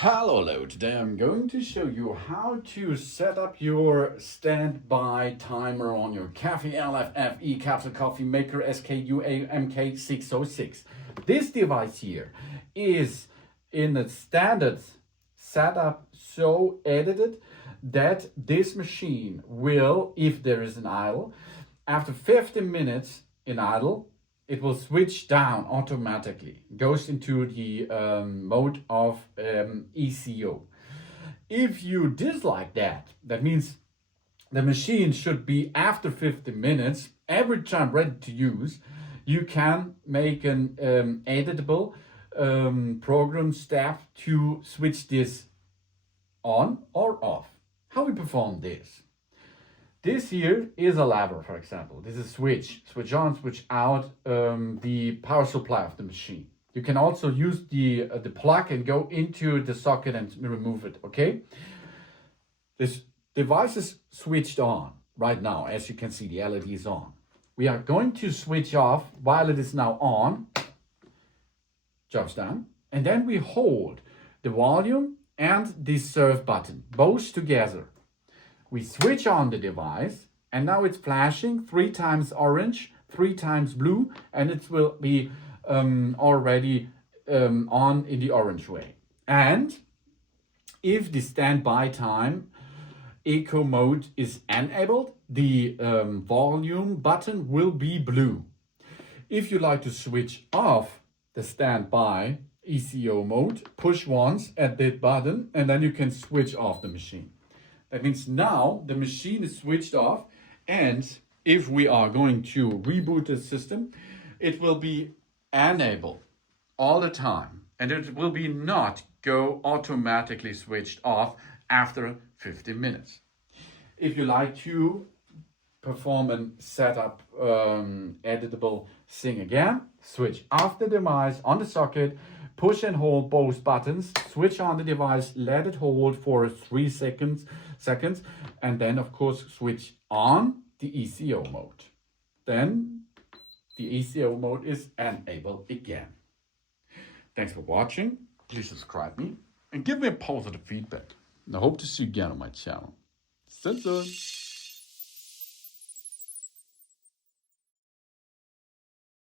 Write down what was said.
Hello, today I'm going to show you how to set up your standby timer on your Cafelffe Capsule Coffee Maker SKUA MK606. This device here is in a standard setup so edited that this machine will, if there is an idle, after 15 minutes in idle, it will switch down automatically, goes into the mode of ECO. If you dislike that, that means the machine should be after 15 minutes, every time ready to use, you can make an editable program step to switch this on or off. How we perform this? This here is a lever, for example. This is switch on, switch out, the power supply of the machine. You can also use the plug and go into the socket and remove it, okay? This device is switched on right now. As you can see, the LED is on. We are going to switch off while it is now on, drops down, and then we hold the volume and the serve button, both together. We switch on the device and now it's flashing 3 times orange, 3 times blue, and it will be already on in the orange way. And if the standby time eco mode is enabled, the volume button will be blue. If you like to switch off the standby ECO mode, push once at that button and then you can switch off the machine. That means now the machine is switched off, and if we are going to reboot the system, it will be enabled all the time, and it will be not go automatically switched off after 15 minutes. If you like to perform a setup editable thing again, switch off the device on the socket, push and hold both buttons, switch on the device, let it hold for 3 seconds, and then of course switch on the ECO mode. Then the ECO mode is enabled again. Thanks for watching. Please subscribe me and give me a positive feedback. And I hope to see you again on my channel. Sit soon.